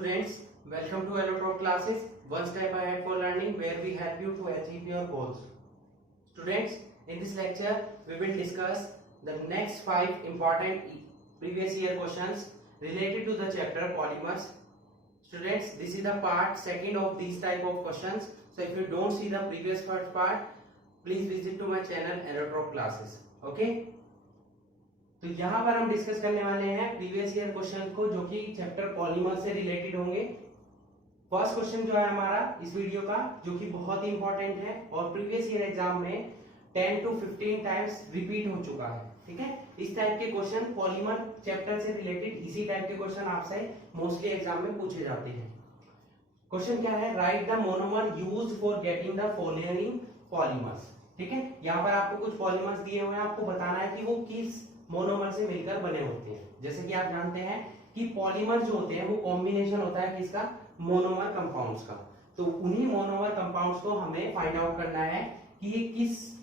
students, welcome to Electro classes, one step ahead for learning where we help you to achieve your goals. Students, in this lecture we will discuss the next 5 important previous year questions related to the chapter polymers. Students, this is the part second of these type of questions. So if you don't see the previous first part, please visit to my channel Electro classes. Okay? तो यहाँ पर हम discuss करने वाले हैं previous year question को जो कि चैप्टर पॉलीमर से रिलेटेड होंगे। फर्स्ट क्वेश्चन जो है हमारा इस वीडियो का जो कि बहुत ही इंपॉर्टेंट है और प्रीवियस ईयर एग्जाम में 10 to 15 टाइम्स रिपीट हो चुका है। ठीक है, इस टाइप के क्वेश्चन पॉलीमर चैप्टर से रिलेटेड इसी टाइप के क्वेश्चन आपसे मोस्टली एग्जाम में पूछे जाते हैं। क्वेश्चन क्या है, right the monomer used for getting the following polymers. ठीक है, यहाँ पर आपको कुछ पॉलीमर्स दिए हुए हैं, आपको बताना है कि वो किस मोनोमर से मिलकर बने होते हैं। जैसे कि आप जानते हैं कि पॉलीमर जो होते हैं वो कॉम्बिनेशन होता है किसका, मोनोमर कंपाउंड्स का। तो उन्हीं मोनोमर कंपाउंड्स को हमें फाइंड आउट करना है कि ये किस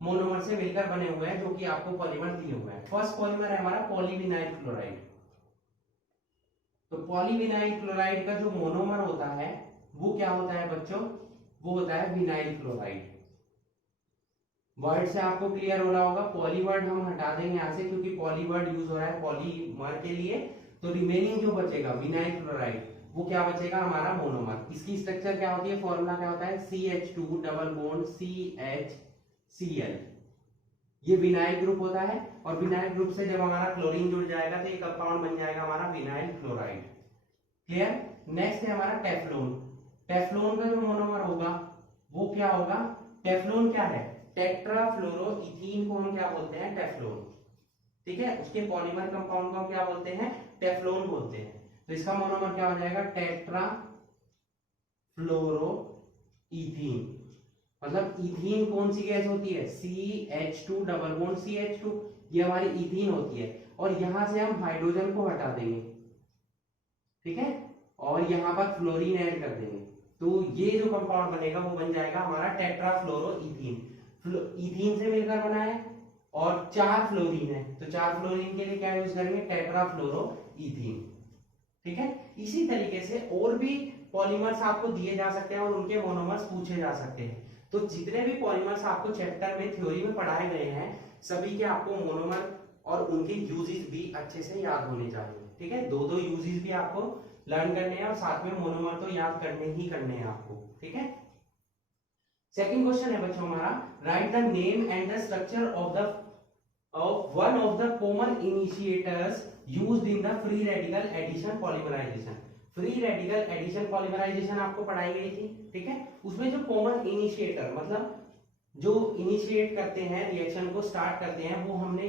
मोनोमर से मिलकर बने हुए हैं जो कि आपको पॉलीमर दिए हुए हैं। फर्स्ट पॉलीमर है हमारा पॉलीविनाइल क्लोराइड। तो पॉलीविनाइल क्लोराइड का जो मोनोमर होता है वो क्या होता है बच्चों, वो होता है विनाइल क्लोराइड। वर्ड से आपको क्लियर हो रहा होगा, पॉली वर्ड हम हटा देंगे यहाँ से क्योंकि पॉली वर्ड यूज हो रहा है पॉलीमर के लिए। तो रिमेनिंग जो बचेगा विनाइल क्लोराइड वो क्या बचेगा हमारा मोनोमर। इसकी स्ट्रक्चर क्या होती है, फॉर्मूला क्या होता है, CH2 डबल बॉन्ड CHCl। ये विनाइल ग्रुप होता है और विनाइल ग्रुप से जब हमारा क्लोरीन जुड़ जाएगा तो ये कंपाउंड बन जाएगा हमारा विनाइल क्लोराइड। क्लियर। नेक्स्ट है हमारा टेफ्लोन। टेफ्लोन का जो मोनोमर होगा वो क्या होगा, टेफ्लोन क्या है, टेट्राफ्लोरोइथीन को हम क्या बोलते हैं, टेफ्लोन। ठीक है, उसके पॉलीमर कंपाउंड को हम क्या बोलते हैं, टेफ्लोन बोलते हैं। तो इसका मोनोमर क्या हो जाएगा, टेट्राफ्लोरोइथीन। मतलब इथीन कौन सी गैस होती है, CH2 डबल बॉन्ड CH2, ये हमारी इथीन होती है। और यहां से हम हाइड्रोजन को हटा देंगे, ठीक है, और यहां पर फ्लोरीन ऐड कर देंगे। तो ये जो कंपाउंड बनेगा वो बन जाएगा हमारा टेट्राफ्लोरोइथीन। इथीन से मिलकर बना है और 4 फ्लोरीन है, तो 4 फ्लोरीन के लिए क्या यूज करेंगे, टेट्राफ्लोरोइथीन। ठीक है, इसी तरीके से और भी पॉलीमर्स आपको दिए जा सकते हैं और उनके मोनोमर्स पूछे जा सकते हैं। तो जितने भी पॉलीमर्स आपको चैप्टर में थ्योरी में पढ़ाए गए हैं सभी के आपको मोनोमर और उनके यूजेस भी अच्छे से याद होने चाहिए। ठीक है, दो यूजेस भी आपको लर्न करने हैं और साथ में मोनोमर तो याद करने ही करने हैं आपको। ठीक है, सेकंड क्वेश्चन है बच्चों हमारा, right the name and the structure of one of the common initiators used in the free radical addition polymerisation. Free radical addition polymerisation आपको पढ़ाई गई थी। ठीक है, उसमें जो कॉमन इनिशिएटर मतलब जो इनिशिएट करते हैं, रिएक्शन को स्टार्ट करते हैं, वो हमने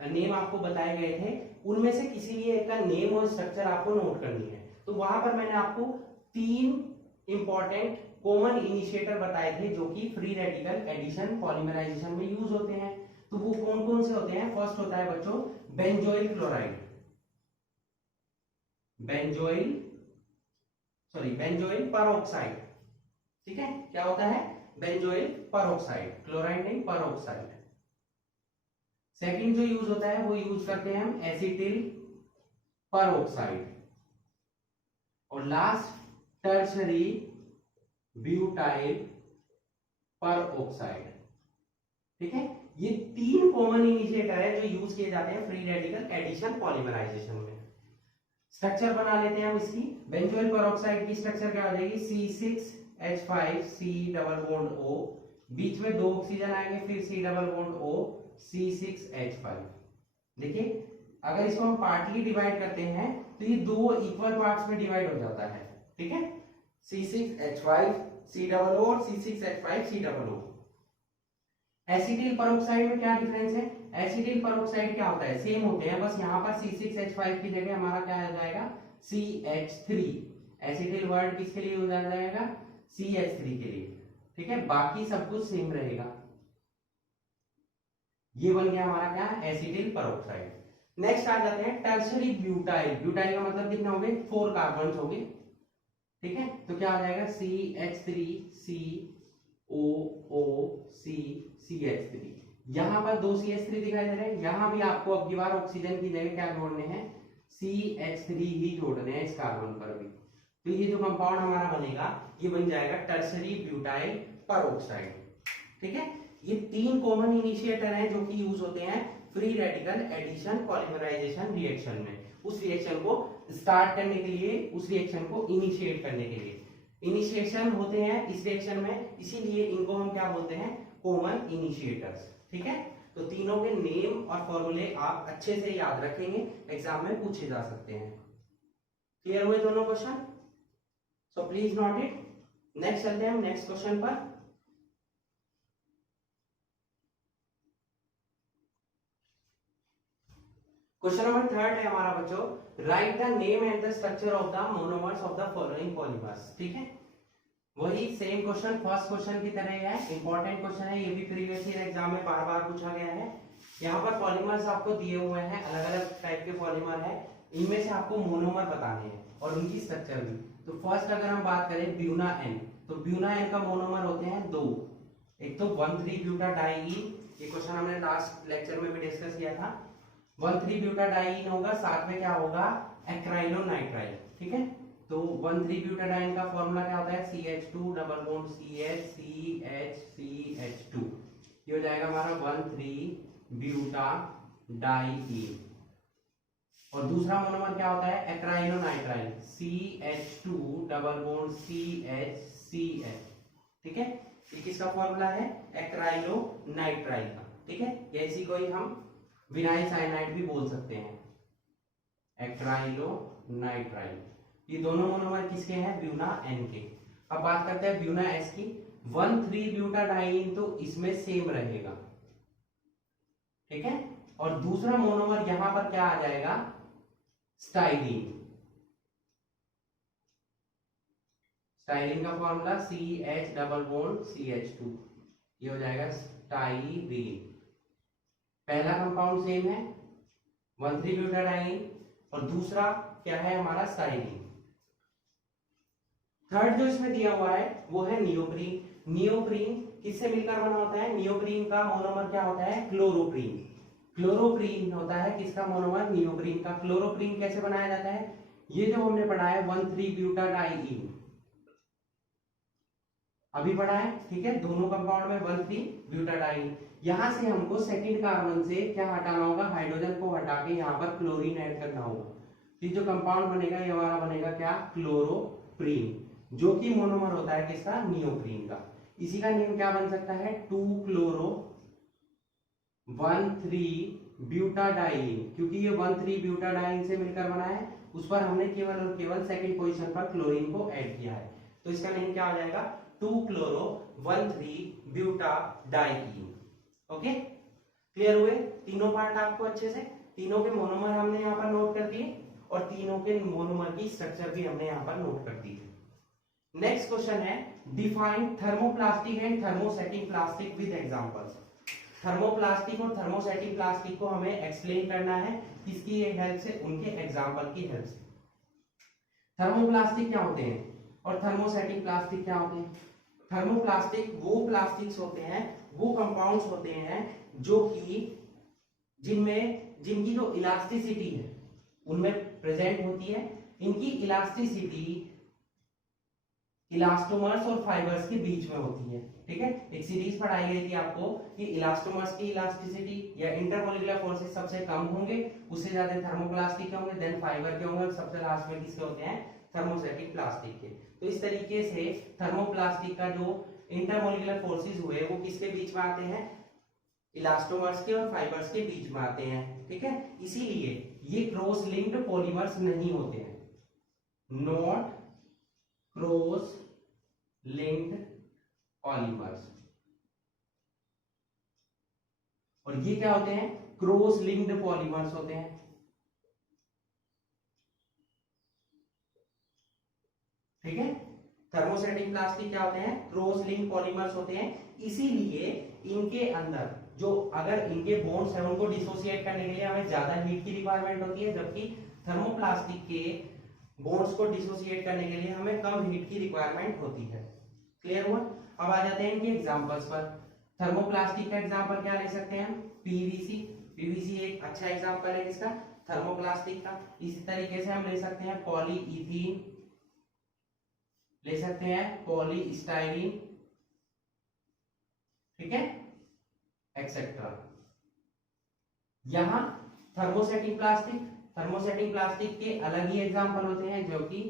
नेम आपको बताए गए थे। उनमें से किसी भी एक का नेम और स्ट्रक्चर आपको नोट करनी है। तो वहां पर मैंने आपको 3 इंपॉर्टेंट कॉमन इनिशिएटर बताए थे जो कि फ्री रेडिकल एडिशन पॉलीमराइजेशन में यूज होते हैं। तो वो कौन कौन से होते हैं, फर्स्ट होता है बच्चों बेंजोइल क्लोराइड, बेंजोइल परऑक्साइड। ठीक है, क्या होता है, बेंजोइल परऑक्साइड, क्लोराइड नहीं परऑक्साइड। सेकंड जो यूज होता है वो यूज करते हैं हम एसिटिल परऑक्साइड। और लास्ट टर्शरी ब्यूटाइल परऑक्साइड। ठीक है, ये 3 कॉमन इनिशिएटर है जो यूज किए जाते हैं फ्री रेडिकल एडिशन पॉलीमराइजेशन में। स्ट्रक्चर बना लेते हैं हम इसकी। बेंजोइल परऑक्साइड की स्ट्रक्चर क्या हो जाएगी, C6H5C डबल बॉन्ड O, बीच में 2 ऑक्सीजन आएंगे, फिर C double bond O C6H5। देखिए अगर इसको हम पार्टली डिवाइड करते हैं तो ये 2 इक्वल पार्ट्स में डिवाइड हो जाता है। ठीक है, C6H5C डबल O और C6H5C double O। Acetyl peroxide में क्या डिफरेंस है, एसिटिल परऑक्साइड क्या होता है, सेम होते हैं, बस यहाँ पर C6H5 की जगह हमारा क्या आ जाएगा CH3। एसिटिल वर्ड किसके लिए हो जाएगा, CH3 के लिए। ठीक है, बाकी सब कुछ सेम रहेगा। ये बन गया हमारा क्या, एसिटिल परऑक्साइड। नेक्स्ट आ जाते हैं टर्शरी ब्यूटाइल। ब्यूटाइल का मतलब कितने हो गए, 4 कार्बन हो गए। ठीक है, तो क्या आ जाएगा CH3COOCCH3। यहां पर 2 CH3 दिखाई दे रहे हैं, यहां भी आपको अब की बार ऑक्सीजन की जगह क्या जोड़ने हैं, CH3 ही जोड़ने हैं इस कार्बन पर भी। तो ये जो कंपाउंड हमारा बनेगा ये बन जाएगा टर्सरी ब्यूटाइल परऑक्साइड। ठीक है, ये 3 कॉमन इनिशिएटर हैं जो कि यूज होते हैं free radical addition polymerisation reaction में। उस रिएक्शन को स्टार्ट करने के लिए, उस रिएक्शन को इनिशिएट करने के लिए इनिशिएशन होते हैं इस रिएक्शन में, इसीलिए इनको हम क्या बोलते हैं, कॉमन इनिशिएटर्स। ठीक है, तो तीनों के नेम और फॉर्मूले आप अच्छे से याद रखेंगे, एग्जाम में पूछे जा सकते हैं। क्लियर हुए दोनों question? So please note it. Next चलते हैं हम नेक्स्ट क्वेश्चन पर। क्वेश्चन नंबर 3 है हमारा बच्चों, right the name and the structure of the monomers of the following polymers. ठीक है, वही सेम क्वेश्चन फर्स्ट क्वेश्चन की तरह है, इंपॉर्टेंट क्वेश्चन है, ये भी प्रीवियस ईयर एग्जाम में बार बार पूछा गया है। यहाँ पर पॉलीमर्स आपको दिए हुए हैं, अलग अलग टाइप के पॉलीमर है, इनमें से आपको मोनोमर बताने हैं और उनकी स्ट्रक्चर भी। तो फर्स्ट अगर हम बात करें ब्यूना एन, तो ब्यूना एन का मोनोमर होते हैं 2, एक तो 1,3-ब्यूटाडाइईन, ये क्वेश्चन हमने लास्ट लेक्चर में भी डिस्कस किया था। 1,3-ब्यूटाडाइईन होगा, साथ में क्या होगा, एक्राइलोनाइट्राइल। ठीक है, तो 1,3-ब्यूटाडाइईन का फॉर्मूला क्या होता है, CH2 double bond CH CH CH2, ये हो जाएगा हमारा 1,3-ब्यूटाडाइईन। और दूसरा मोनोमर क्या होता है, acrylonitrile, CH2 double bond CH CH। ठीक है, ये किसका फॉर्मूला है, एक्राइलोनाइट्राइल का। ठीक है, ऐसी कोई हम विनाइल साइनाइड भी बोल सकते हैं, एक्राइलोनाइट्राइल। ये दोनों मोनोमर किसके हैं, ब्यूना एन के। अब बात करते हैं ब्यूना एस की। 1,3-ब्यूटाडाइईन तो इसमें सेम रहेगा। ठीक है, और दूसरा मोनोमर यहां पर क्या आ जाएगा, स्टाइलीन। स्टाइलीन का formula CH double bond CH2, ये हो जाएगा स्टाइलीन। पहला कंपाउंड सेम है 1,3-ब्यूटाडाइईन और दूसरा क्या है हमारा, स्टाइलीन। थर्ड जो इसमें दिया हुआ है वो है नियोप्रीन। नियोप्रीन किससे मिलकर बना होता है, नियोप्रीन का मोनोमर क्या होता है, क्लोरोप्रीन। क्लोरोप्रीन होता है किसका मोनोमर, नियोप्रीन का। क्लोरोप्रीन कैसे बनाया जाता है, ये जो हमने पढ़ा है 1,3-ब्यूटाडाइईन अभी पढ़ा है। ठीक है, दोनों कंपाउंड में 1,3-ब्यूटाडाइईन। यहां से हमको सेकंड कार्बन से क्या हटाना होगा, हाइड्रोजन को हटा के यहाँ पर क्लोरीन ऐड करना होगा। तो जो कंपाउंड बनेगा ये हमारा बनेगा क्या, क्लोरोप्रीन, जो कि मोनोमर होता है किसका, नियोप्रीन का। इसी का नेम क्या बन सकता है, 2-क्लोरो 1,3-ब्यूटाडाइईन, क्योंकि ये 1,3-ब्यूटाडाइईन से मिलकर बना है, उस पर हमने केवल और केवल सेकंड पोजीशन पर क्लोरीन को ऐड किया है। तो इसका नेम क्या हो जाएगा, 2-क्लोरो 1,3-ब्यूटाडाइईन। ओके, क्लियर हुए तीनों पार्ट आपको अच्छे से? तीनों के मोनोमर हमने यहाँ पर नोट कर दिए और तीनों के मोनोमर की स्ट्रक्चर भी हमने यहाँ पर नोट कर दी है। नेक्स्ट क्वेश्चन है, define thermoplastic and thermosetting plastic with examples. Thermoplastic और थर्मोसेटिंग प्लास्टिक को हमें एक्सप्लेन करना है, किसकी हेल्प से, उनके एग्जांपल की हेल्प से। थर्मोप्लास्टिक क्या होते हैं और थर्मोसेटिंग प्लास्टिक क्या होते हैं? थर्मोप्लास्टिक वो प्लास्टिक्स होते हैं, वो कंपाउंड्स होते हैं जो कि जिनकी जो इलास्टिसिटी है उनमें प्रेजेंट होती है। इनकी इलास्टिसिटी इलास्टोमर्स और फाइबर्स के बीच में होती है। ठीक है, एक सीरीज पढ़ाई गई थी आपको कि इलास्टोमर्स की इलास्टिसिटी या इंटरमोलिकुलर फोर्सेस सबसे कम होंगे, उससे ज्यादा थर्मोप्लास्टिक के होंगे, देन फाइबर के होंगे, और सबसे लास्ट में किसके होते हैं, थर्मोसेटिक प्लास्टिक के। तो इस तरीके से थर्मोप्लास्टिक का जो इंटरमोलिकुलर फोर्सेस हुए वो किसके बीच में आते हैं, इलास्टोमर्स के और फाइबर्स के बीच में आते हैं। ठीक है, इसीलिए ये क्रॉस लिंक्ड पॉलीमर्स नहीं होते हैं, नॉट क्रॉस लिंक्ड पॉलीमर्स। और ये क्या होते हैं, क्रॉस लिंक्ड पॉलीमर्स होते हैं। ठीक है, थर्मोसेटिक प्लास्टिक क्या होते हैं, क्रॉस लिंक पॉलीमर्स होते हैं। इसीलिए इनके अंदर जो अगर इनके बॉन्ड्स हैं उनको डिसोसिएट करने के लिए हमें ज्यादा हीट की रिक्वायरमेंट होती है, जबकि थर्मोप्लास्टिक के बॉन्ड्स को डिसोसिएट करने के लिए हमें कम हीट की रिक्वायरमेंट होती है। क्लियर हुआ? अब आ जाते हैं इनके एग्जांपल्स पर। थर्मोप्लास्टिक का एग्जांपल क्या ले सकते हैं हम, पीवीसी। पीवीसी एक अच्छा एग्जांपल है किसका, थर्मोप्लास्टिक का। इसी तरीके से हम ले सकते हैं पॉलीइथीन, ले सकते हैं पॉलीस्टाइरीन, ठीक है, एक्सेट्रा। यहां थर्मोसेटिंग प्लास्टिक, थर्मोसेटिंग प्लास्टिक के अलग ही एग्जांपल होते हैं, जो कि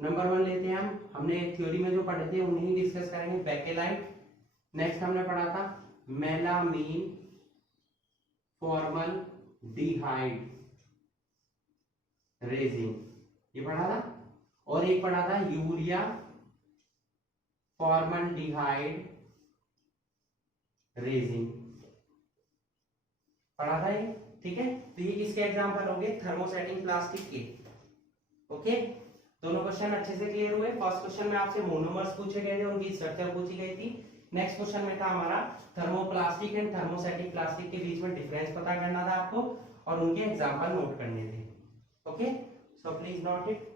नंबर 1 लेते हैं हमने थ्योरी में जो पढ़े थे उन्हें ही डिस्कस करेंगे, बेकेलाइट। नेक्स्ट हमने पढ़ा था मेलामीन फॉर्मलडिहाइड रेजिन, ये पढ़ा था। और एक पढ़ा था यूरिया फॉर्मलडिहाइड रेजिन, पढ़ा था ये, ठीक है। तो ये किसके एग्जांपल हो गए, थर्मोसेटिंग प्लास्टिक के। ओके, दोनों क्वेश्चन अच्छे से क्लियर हुए। फर्स्ट क्वेश्चन में आपसे मोनोमर्स पूछे गए थे, उनकी स्ट्रक्चर पूछी गई थी। नेक्स्ट क्वेश्चन में था हमारा थर्मोप्लास्टिक एंड थर्मोसेटिक प्लास्टिक के बीच में डिफरेंस पता करना था आपको, और उनके एग्जांपल नोट करने थे। Okay, so please note it.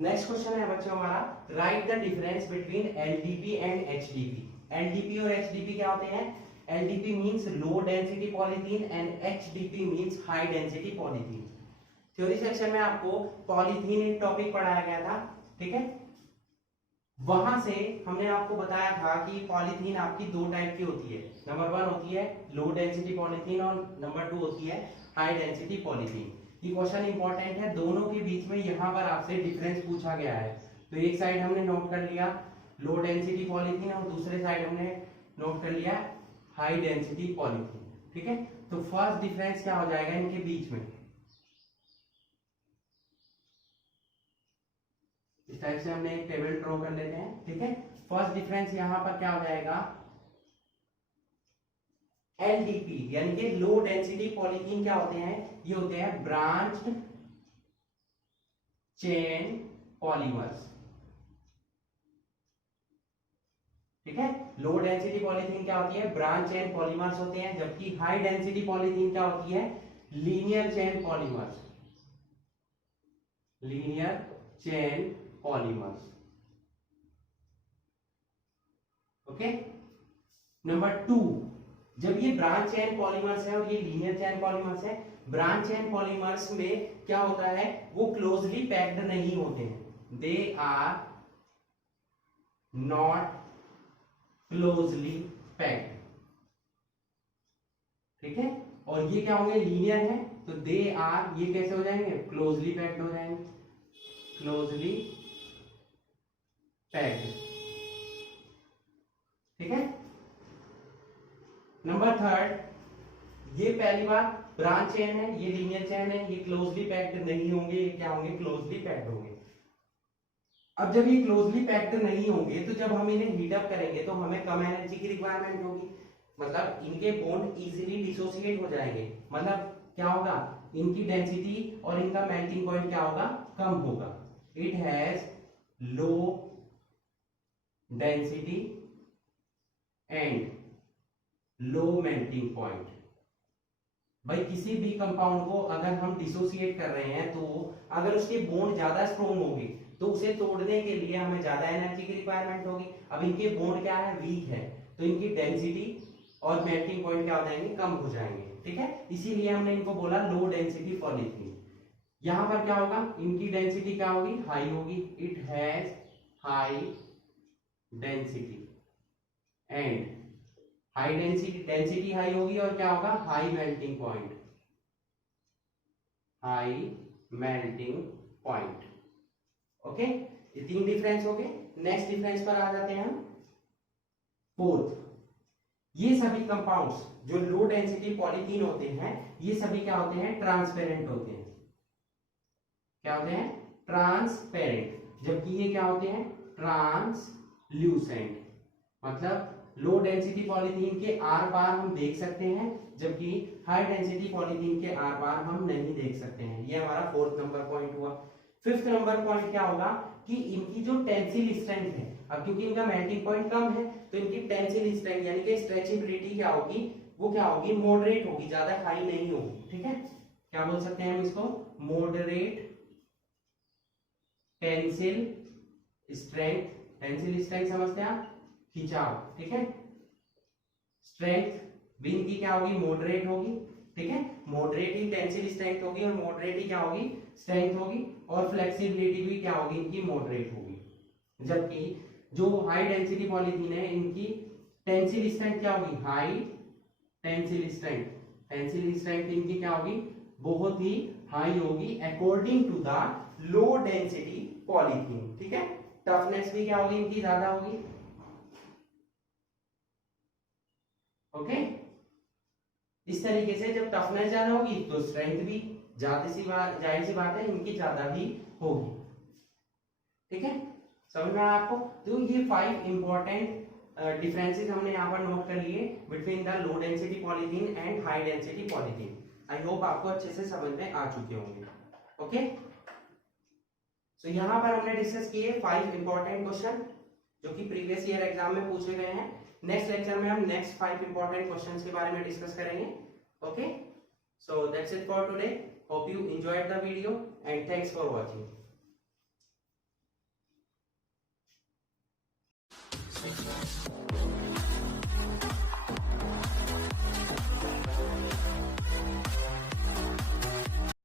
Next question है बच्चों हमारा, right the difference between LDP and HDP. LDP और एचडीपी क्या होते हैं? LDP means low density polythene and HDP means high density polythene. Theory section में आपको पॉलीथीन एक टॉपिक पढ़ाया गया था, ठीक है। वहां से हमने आपको बताया था कि पॉलीथीन आपकी दो टाइप की होती है। नंबर 1 होती है लो डेंसिटी पॉलीथीन और नंबर 2 होती है हाई डेंसिटी पॉलीथीन। ये क्वेश्चन इंपॉर्टेंट है, दोनों के बीच में यहाँ पर आपसे डिफरेंस पूछा गया है। तो एक साइड हमने नोट कर लिया लो डेंसिटी पॉलीथीन और दूसरे साइड हमने नोट कर लिया हाई डेंसिटी पॉलीथीन, ठीक है। तो फर्स्ट डिफरेंस क्या हो जाएगा इनके बीच में, इस टाइप से हमने एक टेबल ड्रॉ कर लेते हैं, ठीक है। फर्स्ट डिफरेंस यहां पर क्या हो जाएगा, एलडीपी यानी कि लो डेंसिटी पॉलीथीन क्या होते हैं, ये होते हैं ब्रांच्ड चेन पॉलीमर्स, ठीक है। लो डेंसिटी पॉलीथीन क्या होती है, ब्रांच चेन पॉलीमर्स होते हैं, जबकि हाई डेंसिटी पॉलीथीन क्या होती है, linear chain polymers, linear chain polymers. Okay, number 2, जब ये ब्रांच चेन पॉलीमर्स है और ये लीनियर चेन पॉलीमर्स है, ब्रांच चेन पॉलीमर्स में क्या होता है, वो क्लोजली पैक्ड नहीं होते हैं, they are not closely packed, ठीक है। और ये क्या होंगे, लीनियर है, तो दे आर, ये कैसे हो जाएंगे, क्लोजली पैक्ड हो जाएंगे, क्लोजली पैक्ड, ठीक है। नंबर 3, ये पहली बात ब्रांच चेन है, ये लीनियर चेन है, ये क्लोजली पैक्ड नहीं होंगे, ये क्या होंगे, क्लोजली पैक्ड होंगे। अब जब ये क्लोजली पैक्ड नहीं होंगे तो जब हम इन्हें हीट अप करेंगे तो हमें कम एनर्जी की रिक्वायरमेंट होगी, मतलब इनके बॉन्ड इजीली डिसोसिएट हो जाएंगे, मतलब क्या होगा, इनकी डेंसिटी और इनका मेल्टिंग पॉइंट क्या होगा, कम होगा। It has low density and low melting point. भाई किसी भी कंपाउंड को अगर हम डिसोसिएट कर रहे हैं तो अगर उसके बॉन्ड ज्यादा स्ट्रॉन्ग होंगे तो उसे तोड़ने के लिए हमें ज्यादा एनर्जी की रिक्वायरमेंट होगी। अब इनके बॉन्ड क्या है, वीक है, तो इनकी डेंसिटी और मेल्टिंग पॉइंट क्या हो जाएंगे, कम हो जाएंगे, ठीक है। इसीलिए हमने इनको बोला लो डेंसिटी पॉलीथीन। यहां पर क्या होगा, इनकी डेंसिटी क्या होगी, हाई होगी, it has high density and high density high होगी और क्या होगा, high melting point, high melting point. Okay, ये 3 डिफरेंस हो गए। नेक्स्ट डिफरेंस पर आ जाते हैं हम, 4th, ये सभी कंपाउंड्स जो लो डेंसिटी पॉलीथीन होते हैं ये सभी क्या होते हैं, ट्रांसपेरेंट होते हैं। क्या होते हैं, ट्रांसपेरेंट, जबकि ये क्या होते हैं, ट्रांसल्यूसेंट, मतलब लो डेंसिटी पॉलीथीन के आर पार हम देख सकते हैं, जबकि हाई डेंसिटी पॉलीथीन के आर पार हम नहीं देख सकते हैं। ये हमारा 4th नंबर पॉइंट हुआ। 5th नंबर पॉइंट क्या होगा कि इनकी जो टेंसिल स्ट्रेंथ है, अब क्योंकि इनका मेल्टिंग पॉइंट कम है तो इनकी टेंसिल स्ट्रेंथ यानी कि स्ट्रेचेबिलिटी क्या होगी, वो क्या होगी, मॉडरेट होगी, ज्यादा हाई नहीं होगी, ठीक है। क्या बोल सकते हैं हम इसको, moderate tensile strength. Tensile strength समझते हैं आप, खिंचाव, ठीक है, स्ट्रेंथ भी इनकी क्या होगी, मॉडरेट होगी, ठीक है, मॉडरेट ही टेंसिल स्ट्रेंथ होगी और मॉडरेट ही क्या होगी, स्ट्रेंथ होगी, और फ्लेक्सिबिलिटी भी क्या होगी, इनकी मॉडरेट होगी। जबकि जो हाई डेंसिटी पॉलीथीन है इनकी टेंसिल स्ट्रेंथ क्या होगी, high tensile strength, tensile strength इनकी क्या होगी, बहुत ही हाई होगी according to the low density polythene, ठीक है। टफनेस भी क्या होगी, इनकी ज्यादा होगी, ओके। इस तरीके से जब टफनेस ज्यादा होगी तो स्ट्रेंथ भी ज्यादा सी बात, जाहिर सी बात है इनकी ज्यादा ही होगी, ठीक है। समझ में आया आपको? तो ये 5 इंपॉर्टेंट डिफरेंसेस हमने यहाँ पर नोट कर लिए between the low density polythene and high density polythene. I hope आपको अच्छे से समझ में आ चुके होंगे, ओके। सो यहाँ पर हमने डिस्कस किए 5 इंपॉर्टेंट क्वेश्चन जो कि प्रीवियस ईयर एग्जाम में पूछे गए हैं। नेक्स्ट लेक्चर में हम नेक्स्ट 5 इंपॉर्टेंट क्वेश्चंस के बारे में डिस्कस करेंगे, okay. So that's it for today, hope you enjoyed the video and thanks for watching.